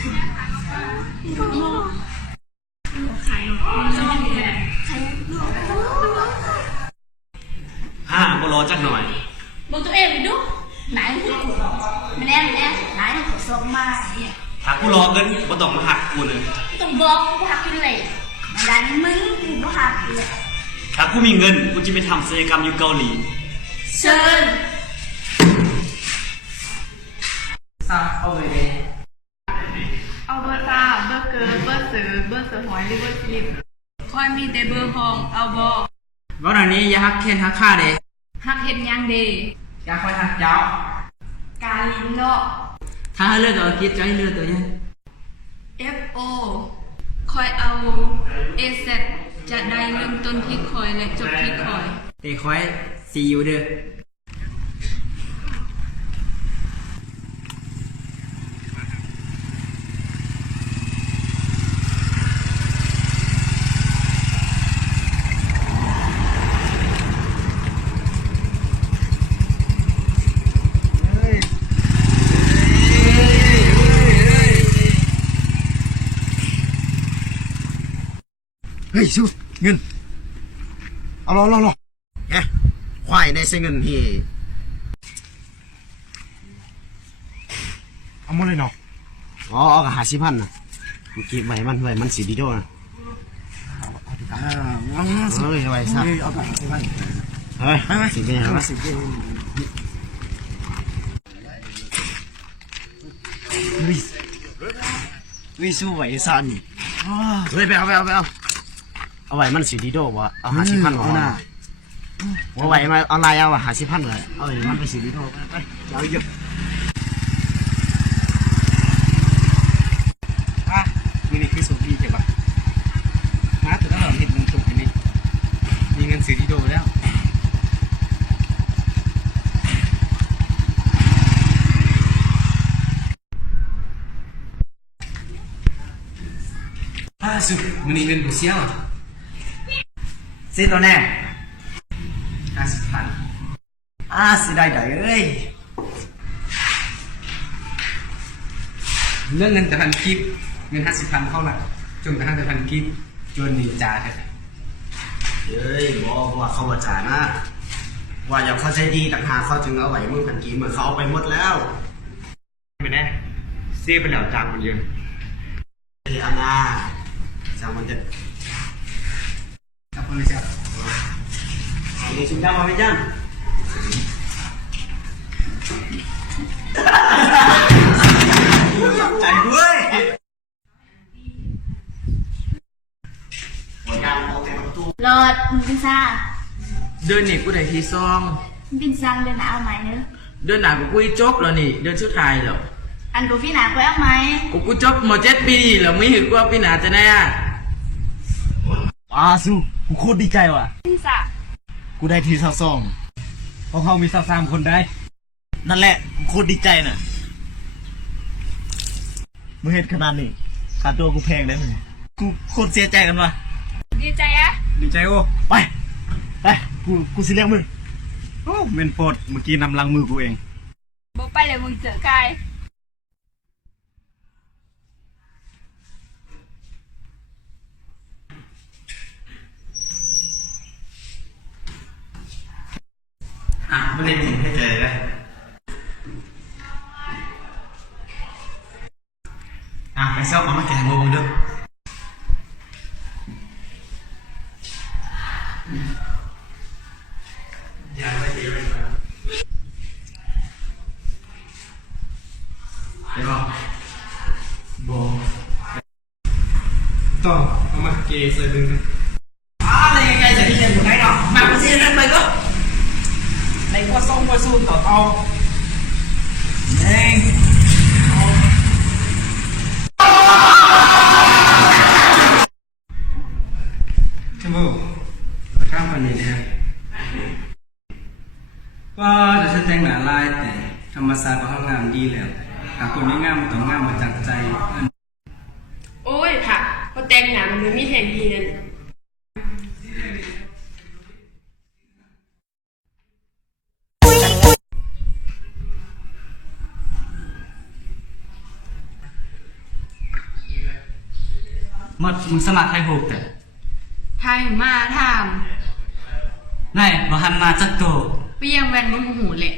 บรอจักหน่อยบอกตัวเองไปดูไหนที่ขุดไม่แน่ไหนที่ขุดส่งมาเนี่ย ถ้ากูรอเงินบ่ต้องมาหักกูเลยต้องบอกกูหักกินเลยดันมึงกูบ่หักเลยถ้ากูมีเงินกูจะไปทำศัลยกรรมอยู่เกาหลีเชิญเอาไปเลยเอาเบอร์ตาเบอร์เกอร์เบอร์เสือเบอร์เสือหอยหรือเบอร์สลิปคอยมีแต่เบอร์ห้องเอาบอวันนี้อย่าฮักเคนฮักข้าเด้ฮักเห็นยังเดอย่าคอยฮักเจ้าการลินเนาะถ้าให้เลือกตัวคิดจะให้เลือกตัวยัง FO คอยเอา AZ จะได้เริ่มต้นที่คอยและจบที่คอยแต่คอยซีอยู่เด้อเฮ้ยสู้เงินเอารอไงควายในเส้นเงินที่เอาหมดเลยเนาะอ๋อกับ50,000นะกูเก็บไว้มันสีดีโดนะเฮ้ยไว้ซะเอาไปเฮ้ยสีเป็นยังไงวะเฮ้ยสู้ไว้ซะนี่เฮ้ยไปเอาไว้มันสีดีโดวะเอา50,000เอาหน้าเอาไว้มาอะไรเอา50,000เลยเอาไว้มันเป็นสีดีโดไปเอาเยอะมีนี่คือสุดดีใช่ปะมาตัวนั้นเราเห็นมึงตกอันนี้มีเงินซื้อดีโดแล้วสุดมันนี่เงินผู้เชี่ยวสิตัวแน่50,000สิได้เอ้ยเรื่องเงินแต่พันกิฟเงิน50,000เท่านั้นจนแต่พันกิฟจนนี่จ่าแท้เฮ้ยบอกว่าเขาบ่จ่ายนะว่าอย่าเข้าใจดีต่างหากเขาถึงเอาไว้มึงพันกีเหมือนเขาเอาไปหมดแล้วไม่แน่เสียไปแล้วจางมันเยอะเฮ้ยอาณาจางมันจะครับคุณเจ้านี่ชิมจ้ามาไหมจังใจด้วยรอดมึงเป็นซ่าเดือนนี้กูได้ที่ซองมึงเป็นซังเดินหนาเอาไหมเนอะเดือนหนากูจบแล้วนี่เดือนสุดท้ายแล้วอันกูพี่หนากูเอาไหมกูจบหมด7 ปีแล้วไม่เห็นกูว่าปีหนาจะแน่สู้กูโคตรดีใจว่ะพี่ซ่ากูได้ที22เพราะเขามี23คนได้นั่นแหละกูโคตรดีใจน่ะมึงเห็นขนาดนี้ค่าตัวกูแพงได้มึงกูโคตรเสียใจกันว่ะดีใจอะดีใจโอ้ไปกูสิเลี้ยงมึงโอ้เมนโปดเมื่อกี้นำลังมือกูเองบอกไปเลยมึงเจอกายไม่ได้ถึงให้เจอเลยไปเซลเอามาแกงมึงด้วยอย่าไปตีเลยนะเดี๋ยวบอกต่อเอามาเกย์ใส่ดึงอะไรไงจะที่เรียนอยู่ไหนเนาะมาเสียนั่นไปก็ในกว่าส่งกว่าสู้ต่อเอาเองชมพูมาข้ามวันนี้นะว่าจะแสดงหนาลายแต่ธรรมศาสตร์ก็ทำงานดีแล้วหากคนไม่งามต้องงามมาจากใจโอ้ยค่ะพอแต่งหนามันมีแทนทีนั่น หมดมึงสมัครไทยฮูกแต่ ไทยมาถาม ไหนบ่หันมาจักโต เปียงแวนบนหูเลย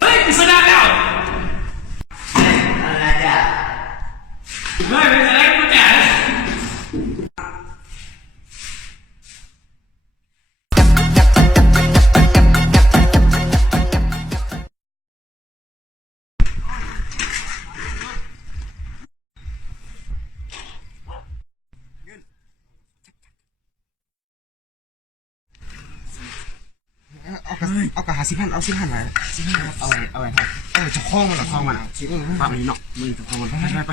เฮ้ยกูชนะแล้ว อะไรจ้ะ เฮ้ยไม่ชนะกูแจ๋ เอากระหา10,000เอา10,000ไว้เอาไว้ครับจะคล้องมันจะคล้องมันฝั่งนี้เนาะมึงจะคล้องมันไป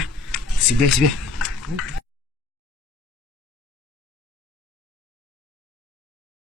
สิเบ้